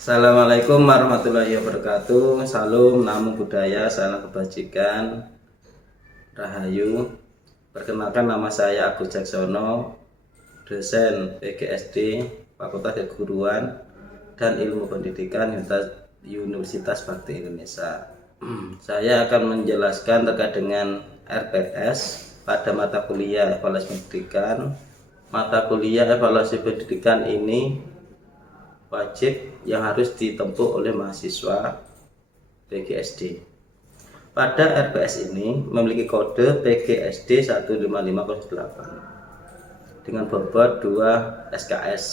Assalamualaikum warahmatullahi wabarakatuh. Salam, namo buddhaya, salam kebajikan, rahayu. Perkenalkan, nama saya Agus Jaksono, dosen PGSD Fakultas Keguruan dan Ilmu Pendidikan Universitas Bakti Indonesia. Saya akan menjelaskan terkait dengan RPS pada mata kuliah evaluasi pendidikan. Mata kuliah evaluasi pendidikan ini wajib yang harus ditempuh oleh mahasiswa PGSD. Pada RPS ini memiliki kode PGSD 15508 dengan bobot 2 SKS.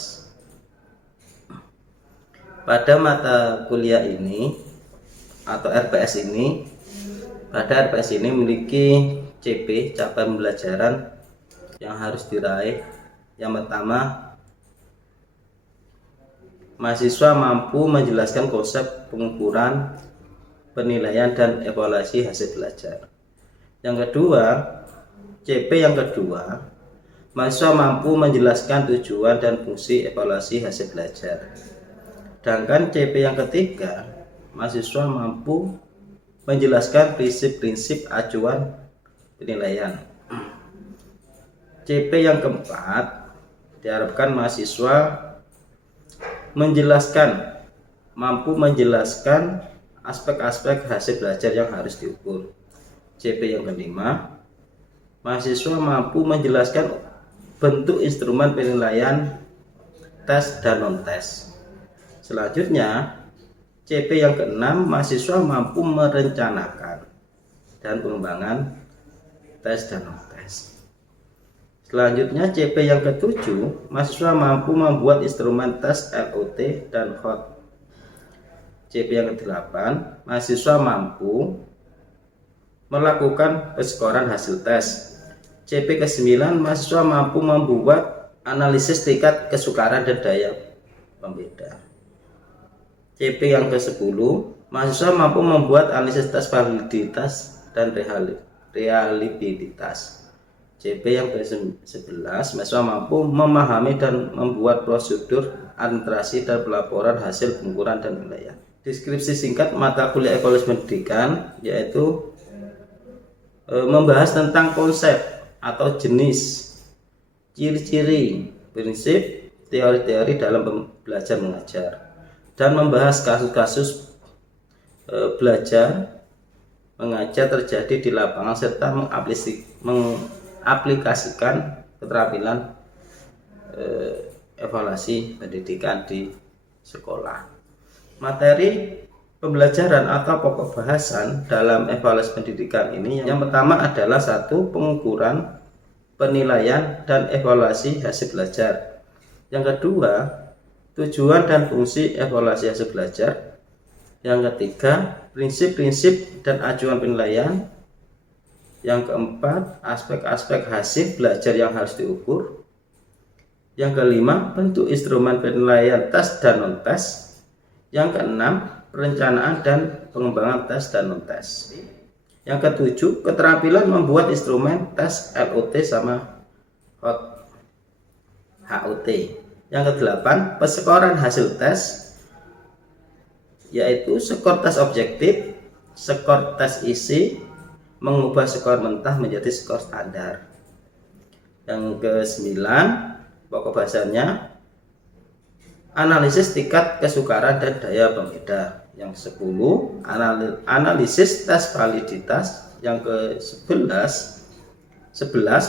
Pada mata kuliah ini atau RPS ini, pada RPS ini memiliki CP, capaian pembelajaran yang harus diraih. Yang pertama, mahasiswa mampu menjelaskan konsep pengukuran, penilaian, dan evaluasi hasil belajar. Yang kedua, CP yang kedua, mahasiswa mampu menjelaskan tujuan dan fungsi evaluasi hasil belajar. Sedangkan CP yang ketiga, mahasiswa mampu menjelaskan prinsip-prinsip acuan penilaian. CP yang keempat, diharapkan mahasiswa mampu menjelaskan aspek-aspek hasil belajar yang harus diukur. CP yang kelima, mahasiswa mampu menjelaskan bentuk instrumen penilaian, tes dan non-tes. Selanjutnya, CP yang keenam, mahasiswa mampu merencanakan dan pengembangan tes dan non-tes. Selanjutnya, CP yang ketujuh, mahasiswa mampu membuat instrumen tes LOT dan HOT. CP yang kedelapan, mahasiswa mampu melakukan penskoran hasil tes. CP ke-9, mahasiswa mampu membuat analisis tingkat kesukaran dan daya pembeda. CP yang ke-10, mahasiswa mampu membuat analisis tes validitas dan reliabilitas. CP yang ke-11, mahasiswa mampu memahami dan membuat prosedur administrasi dan pelaporan hasil pengukuran dan penilaian. Deskripsi singkat mata kuliah evaluasi pendidikan yaitu membahas tentang konsep atau jenis, ciri-ciri, prinsip, teori-teori dalam belajar mengajar, dan membahas kasus-kasus belajar mengajar terjadi di lapangan serta mengaplikasikan keterampilan evaluasi pendidikan di sekolah. Materi pembelajaran atau pokok bahasan dalam evaluasi pendidikan ini yang pertama adalah satu, pengukuran, penilaian, dan evaluasi hasil belajar. Yang kedua, tujuan dan fungsi evaluasi hasil belajar. Yang ketiga, prinsip-prinsip dan acuan penilaian. Yang keempat, aspek-aspek hasil belajar yang harus diukur. Yang kelima, bentuk instrumen penilaian tes dan non-tes. Yang keenam, perencanaan dan pengembangan tes dan non-tes. Yang ketujuh, keterampilan membuat instrumen tes LOT sama HOT. Yang kedelapan, penskoran hasil tes, yaitu skor tes objektif, skor tes isi, mengubah skor mentah menjadi skor standar. Yang ke-9, pokok bahasanya analisis tingkat kesukaran dan daya pembeda. Yang ke-10, analisis tes validitas. Yang ke-11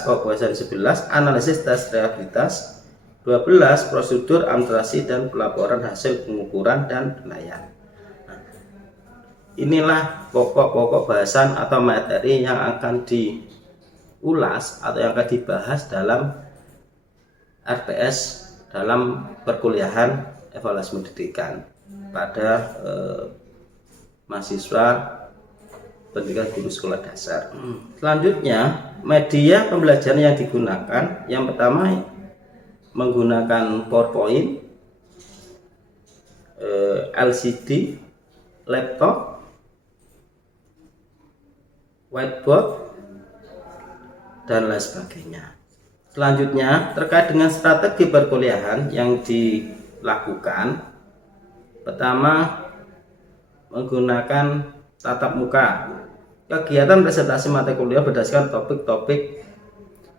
pokok bahasan 11, analisis tes reliabilitas. 12, prosedur administrasi dan pelaporan hasil pengukuran dan penilaian. Inilah pokok-pokok bahasan atau materi yang akan diulas atau yang akan dibahas dalam RPS dalam perkuliahan evaluasi pendidikan pada mahasiswa pendidikan guru sekolah dasar. Selanjutnya, media pembelajaran yang digunakan, yang pertama menggunakan PowerPoint, LCD, laptop, whiteboard, dan lain sebagainya. Selanjutnya, terkait dengan strategi perkuliahan yang dilakukan Pertama, menggunakan tatap muka. Kegiatan presentasi materi kuliah berdasarkan topik-topik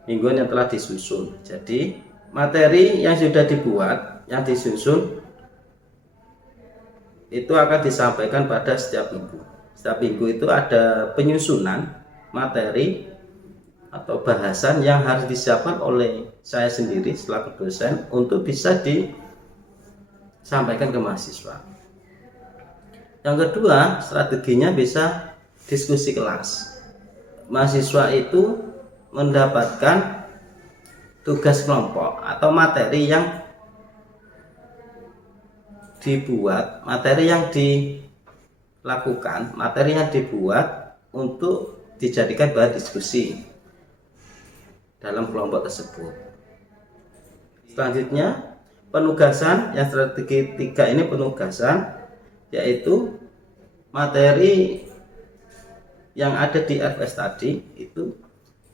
mingguan yang telah disusun. Jadi materi yang sudah dibuat, yang disusun itu akan disampaikan pada setiap minggu. Setiap minggu itu ada penyusunan materi atau bahasan yang harus disiapkan oleh saya sendiri selaku dosen untuk bisa disampaikan ke mahasiswa. Yang kedua, strateginya bisa diskusi kelas. Mahasiswa itu mendapatkan tugas kelompok atau materi yang dibuat, materi yang dilakukan, materi yang dibuat untuk dijadikan bahan diskusi dalam kelompok tersebut. Selanjutnya, penugasan yang strategi 3 ini penugasan, yaitu materi yang ada di RPS tadi itu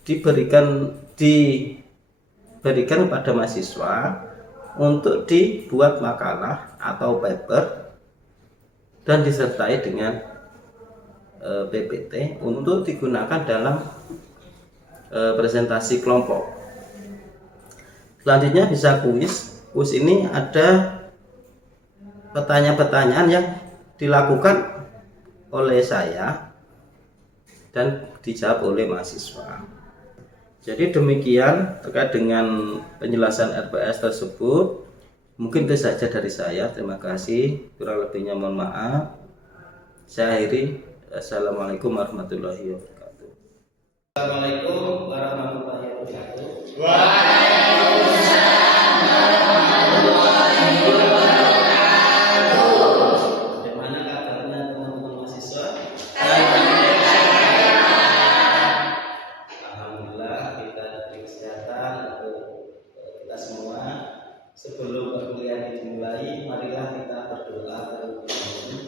diberikan kepada mahasiswa untuk dibuat makalah atau paper dan disertai dengan PPT untuk digunakan dalam presentasi kelompok. Selanjutnya bisa kuis. Kuis ini ada pertanyaan-pertanyaan yang dilakukan oleh saya dan dijawab oleh mahasiswa. Jadi demikian terkait dengan penjelasan RPS tersebut. Mungkin itu saja dari saya. Terima kasih. Kurang lebihnya mohon maaf. Saya akhiri. Assalamualaikum warahmatullahi wabarakatuh. Assalamualaikum warahmatullahi wabarakatuh. Waalaikumsalam warahmatullahi wabarakatuh. Bagaimana kabarnya teman-teman mahasiswa? Sebelum perkuliahan dimulai, marilah kita berdoa terlebih dahulu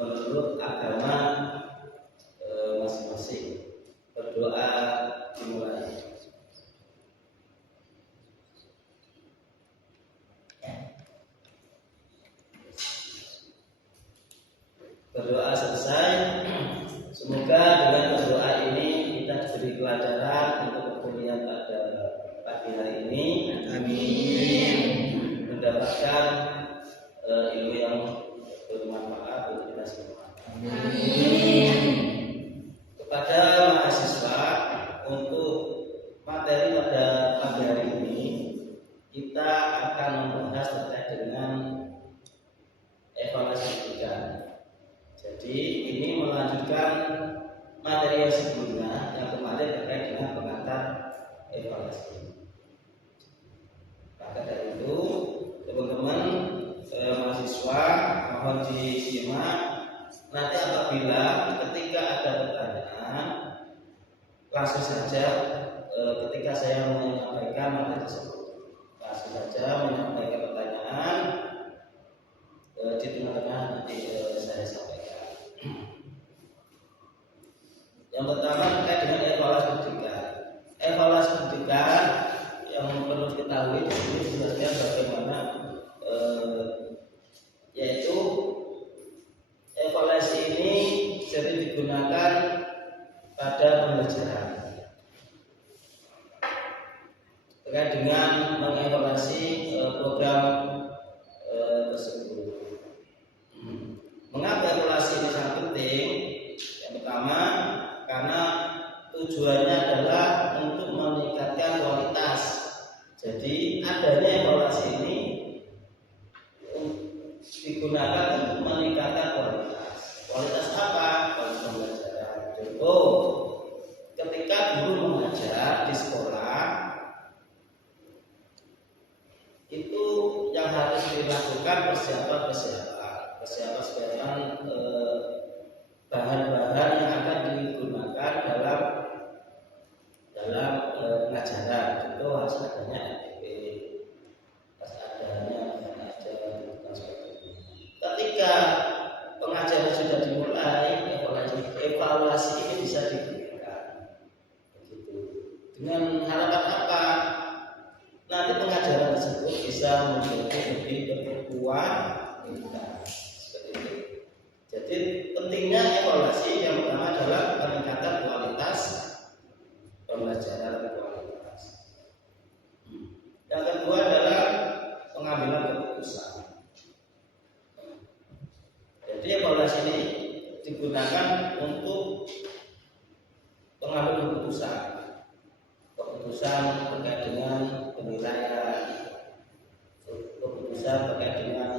menurut agama masing-masing. Berdoa dimulai. Berdoa selesai. Semoga dengan berdoa ini kita diberi pelajaran untuk perkuliahan pada pagi hari ini. Amin. Mendapatkan ilmu yang bermanfaat untuk kita semua. Amin. Kepada mahasiswa, untuk materi pada pagi hari ini kita akan membahas terkait dengan evaluasi pendidikan. Jadi ini melanjutkan materi yang sebelumnya yang kemarin terkait dengan pengantar evaluasi. Maka dari itu teman-teman mahasiswa mohon disimak. Nanti apabila ketika ada pertanyaan langsung saja ketika saya menyampaikan materi tersebut langsung saja menyampaikan pertanyaan di tengah-tengah nanti saya sampaikan. Yang pertama terkait dengan evaluasi pendidikan. Evaluasi pendidikan yang perlu diketahui di sini jelaskan bagaimana yaitu evaluasi ini sering digunakan pada pembelajaran terkait dengan mengevaluasi program tersebut. Mengapa evaluasi ini sangat penting? Yang pertama, karena tujuannya adalah untuk meningkatkan kualitas. Jadi adanya evaluasi ini digunakan untuk meningkatkan kualitas. Kualitas apa? Kualitas pembelajaran. Contoh, ketika guru mengajar di sekolah, itu yang harus dilakukan persiapan bahan-bahan yang akan digunakan dalam pengajaran. Contoh harus adanya MTP, harus adanya pengajar dan sebagainya. Ketika pengajaran sudah dimulai, evaluasi ini bisa diberikan. Begitu. Dengan harapan apa? Nanti pengajaran tersebut bisa menjadi lebih berkualitas. Jadi pentingnya evaluasi yang pertama adalah peningkatan kualitas pembelajaran kualitas. Yang kedua adalah pengambilan keputusan. Jadi evaluasi ini digunakan untuk pengambilan keputusan terkait dengan penilaian, keputusan terkait dengan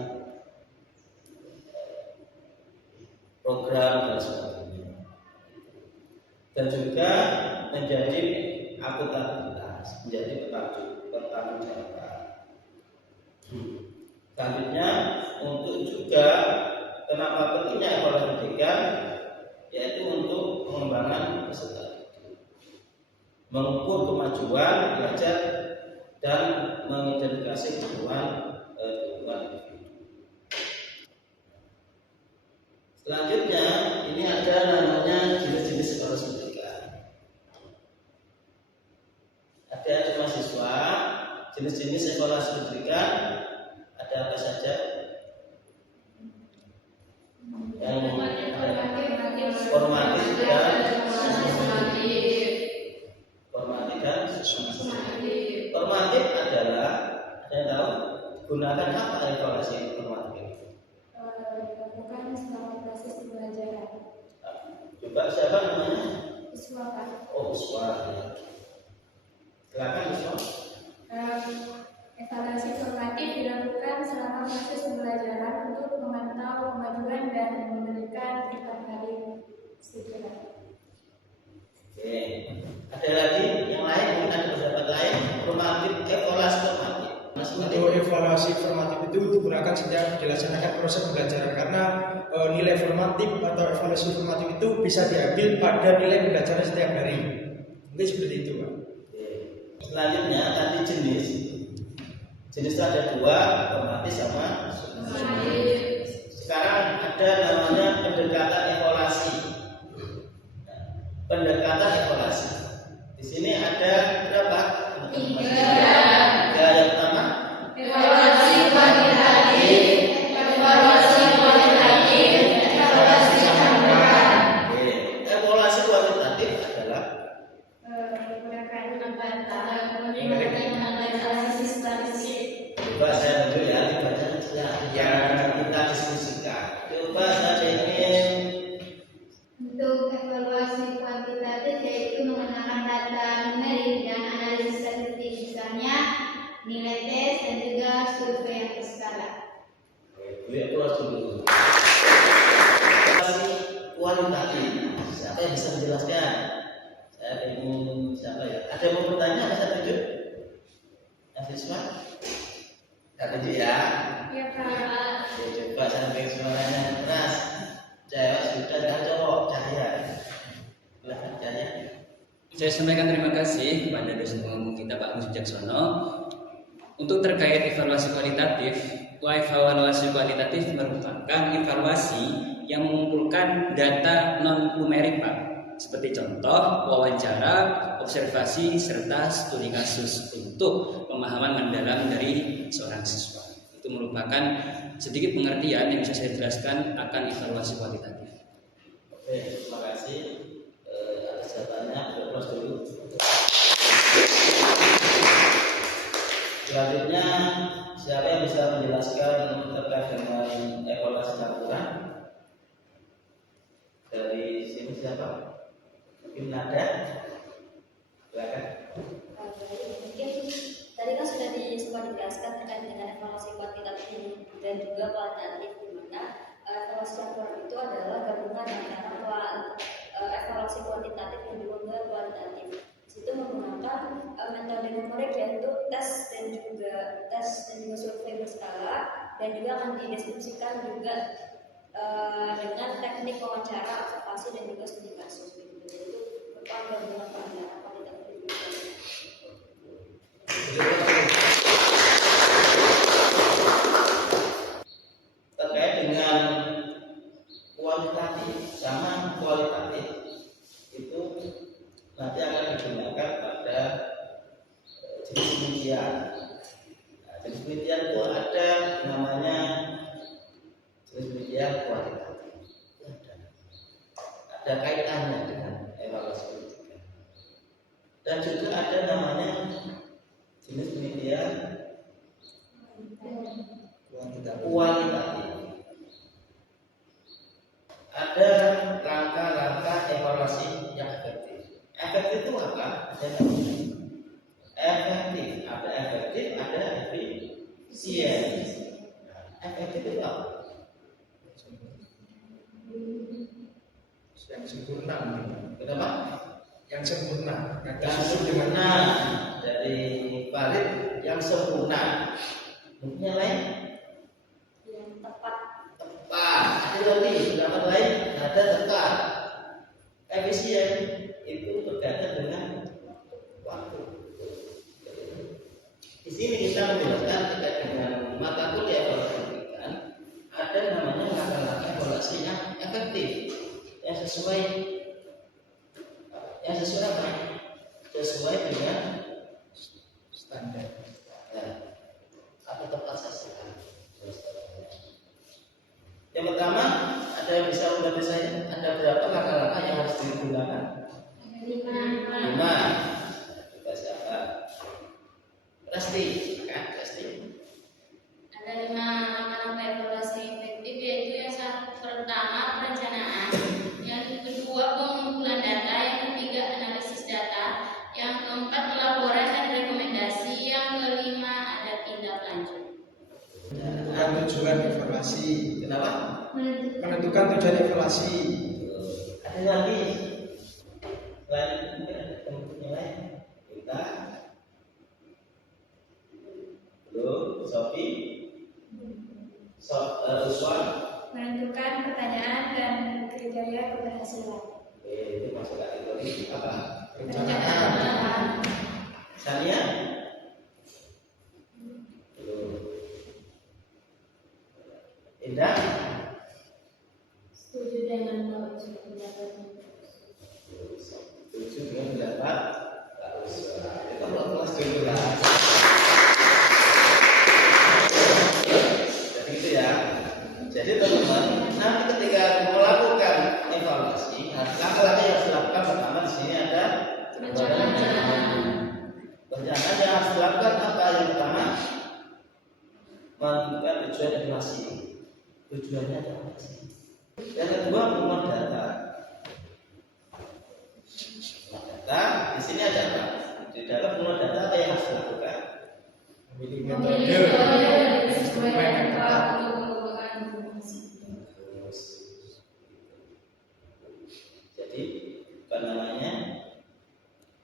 program dan sebagainya, dan juga menjadi akuntabilitas, menjadi pertanggungjawaban. Selanjutnya untuk juga kenapa pentingnya evaluasi pendidikan, yaitu untuk pengembangan peserta didik, mengukur kemajuan belajar dan mengidentifikasi kebutuhan individu. Selanjutnya ini ada namanya jenis-jenis evaluasi pendidikan. Ada mahasiswa, jenis-jenis evaluasi pendidikan ada apa saja? Yang formatif dan sumatif. Formatif adalah, ada yang tahu gunakan apa evaluasi formatif itu? Bukan selama proses pembelajaran. Coba siapa namanya? Iswa, Pak. Oh, Iswa. Silakan Iswa. Evaluasi formatif dilakukan selama proses pembelajaran untuk memantau kemajuan dan memberikan feedback dari siswa. Oke. Ada lagi yang lain, mungkin ada pendapat lain. Formatif, evaluasi formatif. Untuk evaluasi formatif itu digunakan sejak dilaksanakan proses pembelajaran, karena nilai formatif atau evaluasi formatif itu bisa diambil pada nilai pembelajaran setiap hari. Mungkin seperti itu, Pak. Selanjutnya tadi jenis itu ada dua, formatif sama sumatif. Sekarang ada namanya pendekatan evaluasi. Pendekatan evaluasi. Di sini ada berapa? Tiga. Yang pertama Evaluasi kuantitatif, evaluasi kualitatif, evaluasi campuran. Evaluasi kuantitatif adalah Menggunakan analisis statistik. coba saya dulu ya, dibaca yang kita diskusikan. Coba saya ingin Untuk evaluasi kuantitatif yaitu mengenalkan data numerik dan analisis statistik, misalnya nilai tes dan juga survei yang berskala. evaluasi dulu. Evaluasi kualitatif. Siapa yang bisa menjelaskan? Saya ingin siapa ya? Ada yang mau bertanya? Bisa tunjuk? Siswa? Tidak tunjuk ya? Ya, Pak. Oke, coba sampai suaranya keras. Cewek sudah dah cowok cahaya. Silahkan cahaya. Saya sampaikan terima kasih kepada dosen pembimbing kita Pak Agus Jaksono. Untuk terkait evaluasi kualitatif, evaluasi kualitatif merupakan evaluasi yang mengumpulkan data non numerik, Pak. Seperti contoh, wawancara, observasi, serta studi kasus untuk pemahaman mendalam dari seorang siswa. Itu merupakan sedikit pengertian yang bisa saya jelaskan akan evaluasi kualitatif. Oke, terima kasih atas jawabannya. Terus dulu. Selanjutnya, siapa yang bisa menjelaskan terkait dengan evaluasi campuran? Dari sini siapa? Mungkin ada? Silakan. Mungkin tadi kan sudah sempat dijelaskan terkait dengan evaluasi kuantitatif dan juga kualitatif, di mana evaluasi campuran itu adalah gabungan antara evaluasi kuantitatif dan juga kualitatif. Di situ menggunakan metode numerik, yaitu tes dan juga survei berskala, dan juga akan dideskripsikan juga dengan teknik wawancara, observasi dan juga studi kasus. Itu merupakan gabungan antara kualitatif dan kualitatif. Terkait dengan kuantitatif sama kualitatif itu nanti akan digunakan pada jenis penelitian. Nah, jenis penelitian itu ada namanya jenis penelitian kualitatif. ada kaitannya dengan evaluasi pendidikan. Dan juga ada namanya jenis penelitian kualitatif. Ada langkah-langkah evaluasi yang efektif. Efektif itu apa? Ada namanya efektif, ada efisien. Efektif itu apa? Yang sempurna. Kenapa? Yang sempurna. Yang sempurna dari valid yang sempurna. Mungkin lain? Yang tepat. Tepat. Ada lagi pendapat lain? Ada tepat. Efisien itu berkaitan dengan waktu. Di sini kita menjelaskan terkait dengan mata kuliah evaluasi pendidikan. Ada namanya langkah-langkah evaluasi yang efektif, yang sesuai apa? Sesuai dengan Standar. atau tepat sasaran. Yang pertama, ada yang bisa membantu saya? Ada berapa langkah-langkah yang harus digunakan? 5. Kita siapa? Resti, kan? Resti. Ada 5 langkah evaluasi efektif, yaitu yang pertama perencanaan, yang kedua pengumpulan data, yang ketiga analisis data, yang keempat pelaporan dan rekomendasi, yang kelima ada tindak lanjut. Menentukan tujuan evaluasi. Kenapa? Menentukan tujuan evaluasi. Ada lagi. Lain mungkin ada teman-teman yang lain. Kita. Belum. Sofi. Uswan. Menentukan pertanyaan dan kriteria keberhasilan. Itu masuk kategori apa? Perencanaan. Sania. Belum. Indah. Setuju dengan pendapat. Tujuh dengan pendapat. Itu kelas 12. Jadi itu ya. Jadi teman-teman, nanti ketika melakukan evaluasi, langkah-langkah yang harus dilakukan pertama di sini ada perencanaan. Perencanaan yang harus dilakukan apa? Yang pertama, menentukan tujuan evaluasi. Tujuannya apa sih? Yang kedua, mengolah data. Data di sini ada apa? Di dalam mengolah data apa yang harus dilakukan? Memilih metode. Sesuai dengan Jadi apa namanya,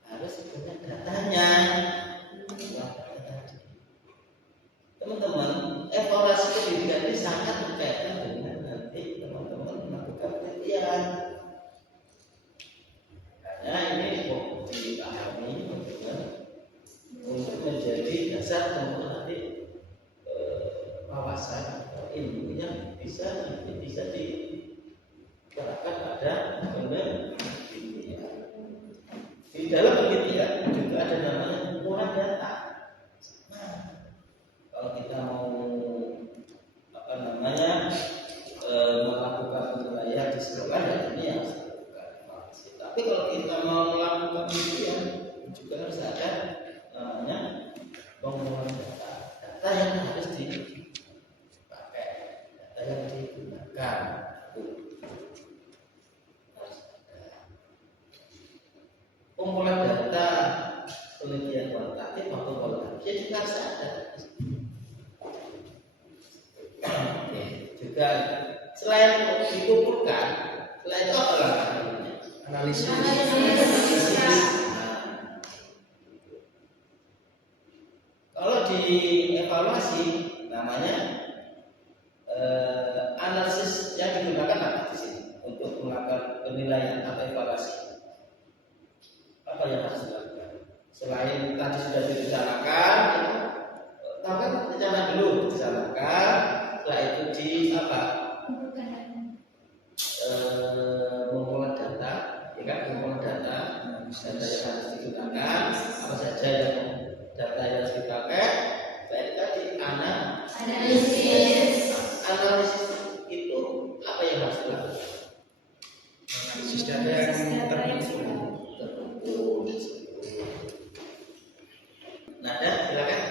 harus punya datanya. Teman-teman, evaluasi pendidikan ini sangat berkaitan dengan nanti teman-teman melakukan penelitian. Karena ini dipahami untuk menjadi dasar teman-teman nanti wawasan atau ilmu yang bisa diterapkan pada penelitian. Di dalam penelitian juga ada namanya pengumpulan data. Nah, kalau kita mau apa namanya melakukan penilaian di sekolah, ya ini harus dilakukan evaluasi. Tapi kalau kita mau melakukan penelitian juga harus ada namanya pengumpulan data. Data yang harus dipakai, data yang digunakan. Pengumpulan data penelitian kualitatif maupun kualitatif juga harus ada. Juga selain dikumpulkan, selain itu apa langkahnya? Analisis. Kalau di evaluasi namanya analisis yang digunakan apa di sini untuk melakukan penilaian atau evaluasi? Apa yang harus dilakukan? Selain tadi sudah direncanakan, kan rencana dulu direncanakan, setelah itu di apa? Mengolah data, ya kan? Mengolah data yang harus digunakan, apa saja yang data yang harus dipakai. Setelah itu tadi analisis itu apa yang harus dilakukan? Analisis data. ada yang tertentu. Nada, silakan.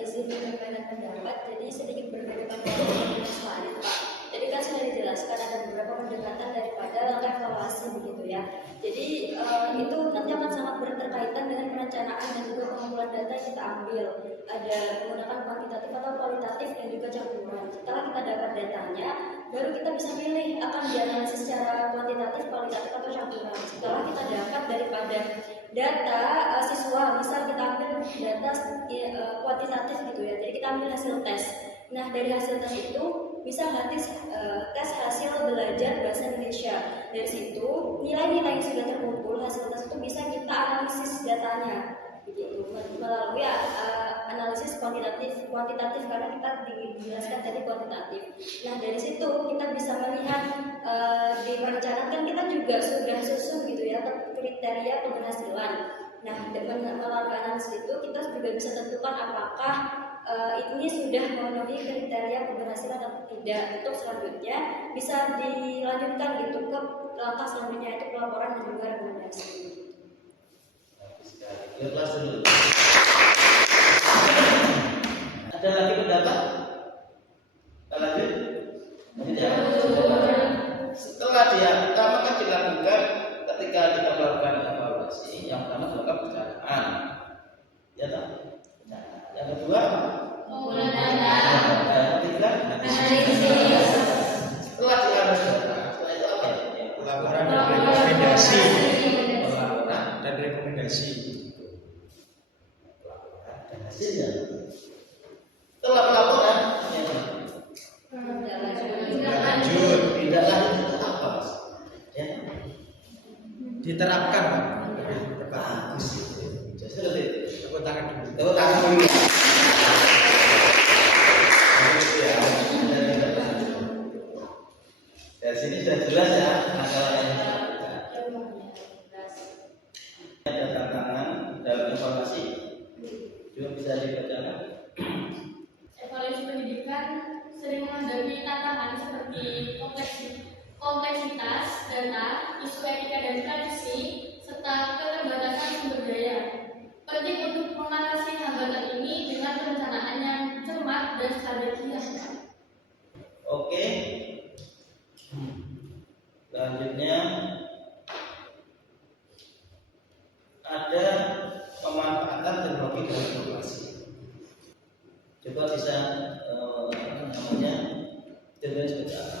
Izin berbeda pendapat, jadi sedikit berbeda pendapat dengan lain, Pak. Jadi kan sudah dijelaskan ada beberapa pendekatan daripada langkah evaluasi begitu ya. Jadi itu nanti akan sangat berkaitan dengan perencanaan dan juga pengumpulan data yang kita ambil. Ada menggunakan kuantitatif atau kualitatif dan juga campuran. Setelah kita dapat datanya, baru kita bisa pilih akan dianalisis secara kuantitatif, kualitatif atau campuran. Setelah kita dapat daripada data siswa, misal kita ambil data kuantitatif gitu ya. Jadi kita ambil hasil tes. Nah dari hasil tes itu bisa nanti tes hasil belajar bahasa Indonesia. Dari situ nilai-nilai yang sudah terkumpul hasil tes itu bisa kita analisis datanya begitu melalui analisis kuantitatif karena kita dijelaskan tadi kuantitatif. Nah dari situ kita bisa melihat di perencanaan kan kita juga sudah susun gitu ya kriteria keberhasilan. Nah dengan melalui analisis itu kita juga bisa tentukan apakah ini sudah memenuhi kriteria keberhasilan atau tidak. Untuk selanjutnya bisa dilanjutkan gitu ke langkah selanjutnya itu pelaporan dan juga rekomendasi. Kelas dulu. Ada lagi pendapat? Kita lanjut. Tidak. Setelah dia pertama kan dilakukan ketika kita melakukan evaluasi, yang pertama melakukan perencanaan. Ya tak? Yang kedua, pengumpulan data. yang ketiga, Analisis. setelah dianalisis data, setelah itu apa? Pelaporan dan rekomendasi. Pelaporan Dan rekomendasi. dan hasilnya. Setelah pelaporan, yang Lanjut. tidak lanjut itu apa, Mas? Ya. Diterapkan. Bagus. Jadi Tepuk tangan dulu. tepuk tangan dulu. Dari sini sudah jelas ya masalah yang dilakukan. Ada tantangan dalam informasi. Juga bisa dibacakan. Evaluasi pendidikan sering menghadapi tantangan seperti kompleksitas data, isu etika dan privacy, serta keterbatasan sumber daya. Penting untuk mengatasi hambatan ini dengan perencanaan yang cermat dan strategi yang tepat. Oke. Selanjutnya ada pemanfaatan teknologi dalam informasi. Coba bisa dengan seperti apa?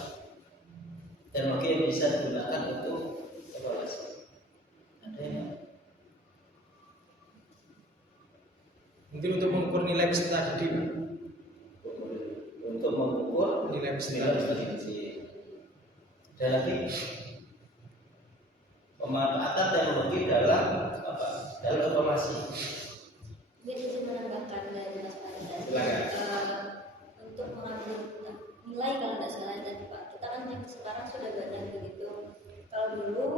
Teknologi yang bisa digunakan untuk evaluasi. Ada yang Mungkin untuk mengukur nilai peserta didik. untuk mengukur Nilai peserta peserta didik. didik. Ada lagi pemanfaatan teknologi dalam apa? Dalam informasi. Mungkin izin menambahkan dari Mas Farid Silakan. untuk mengambil nilai kalau tidak salah tadi Pak. Kita kan yang sekarang sudah banyak begitu. Kalau dulu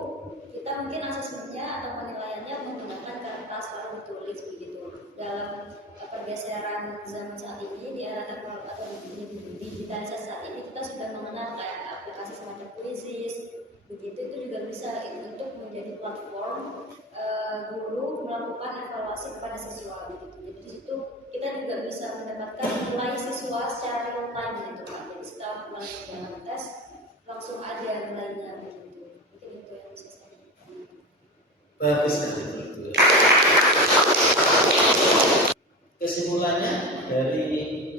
kita mungkin asesmennya atau penilaiannya menggunakan kertas lalu ditulis begitu. Dalam pergeseran zaman saat ini di era teknologi atau di digitalisasi saat ini kita sudah mengenal kayak aplikasi semacam Quizzes begitu, itu juga bisa untuk menjadi platform guru melakukan evaluasi kepada siswa begitu. Jadi di situ kita juga bisa mendapatkan nilai siswa secara real time gitu Pak. Jadi setelah melakukan tes langsung ada nilainya begitu. Mungkin itu yang bisa saya. Bagus sekali. Kesimpulannya dari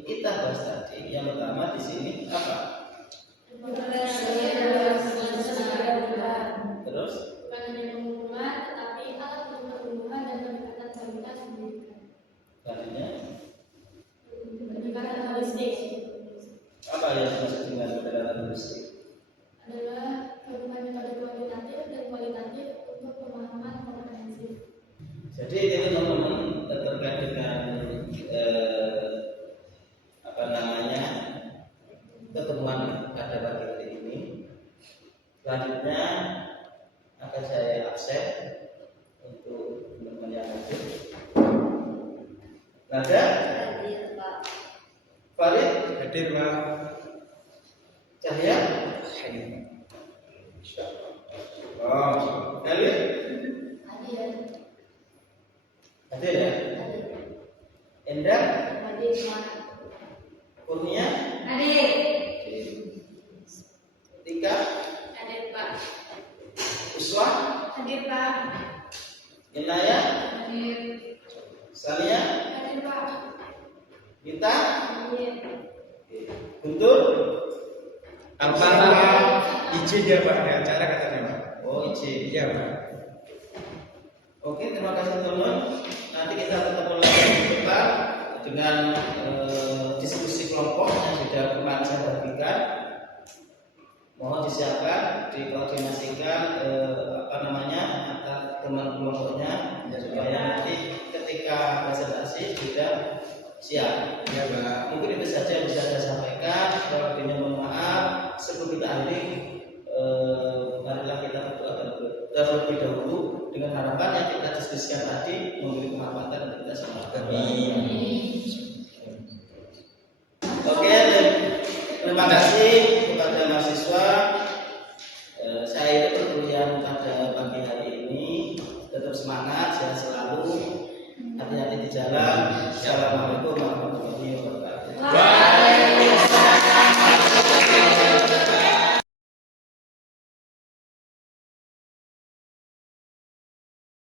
kita bahas tadi, yang pertama di sini apa? Terus Bukan hanya pengumuman, tetapi alat untuk pertumbuhan dan peningkatan kualitas pendidikan. selanjutnya Pendekatan holistik apa yang dimaksud dengan pendekatan holistik? adalah gabungan metode kuantitatif dan kualitatif untuk pemahaman komprehensif. Jadi teman-teman terkait dengan apa namanya ketemuan pada pagi hari ini. Selanjutnya akan saya absen untuk teman-teman yang hadir. Nada, Hadir Pak. Farid, Hadir Pak. Cahya. Inaya, Salia, Mita, Guntur, Apa izin dia Pak, ada acara katanya Pak. oh izin. Iya Pak. Oke, terima kasih teman-teman. Nanti kita ketemu lagi di depan dengan diskusi kelompok yang sudah kemarin saya bagikan. Mohon disiapkan, dikoordinasikan antar teman kelompoknya supaya nanti ketika presentasi sudah siap. Iya Pak. Mungkin itu saja yang bisa saya sampaikan. Kalau lebihnya mohon maaf. Sebelum kita akhiri, marilah kita berdoa terlebih dahulu dengan harapan yang kita diskusikan tadi memberi kemanfaatan untuk kita semua. Amin. Oke, terima kasih kepada mahasiswa. Saya perkuliahan pada pagi hari ini. Tetap semangat, sehat selalu. Hati-hati di jalan. Assalamualaikum warahmatullahi wabarakatuh.